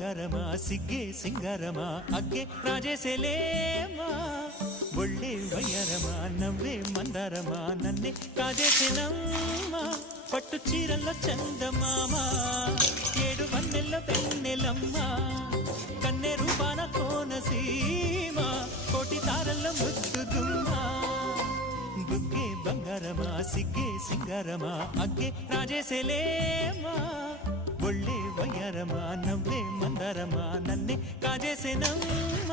ಬಂಗಾರಮ ಸಿಗ್ಗೆ ಸಿಂಗಾರಮ ಅಗ್ಗೆ ರಾಜೇಸೆಲೇಮಾ ಒಳ್ಳೆ ವಯ್ಯಾರಮ ನವ್ವే మందారమ నన్నే కాజేసినమ్మ పట్టు చీరల్లో చందమామ ఏడు వన్నెల్ల పెన్నెలమ్మ కన్నె రూపాన కోనసీమ కోటి తారల్లో ముద్దుగుమ్మ బుగ్గే బంగారమ సిగ్గే సింగారమ అగ్గే రాజేసెలేమా ఒళ్ళే వయ్యారమ నవ్వే మందారమ నన్నే కాజేసినమ్మ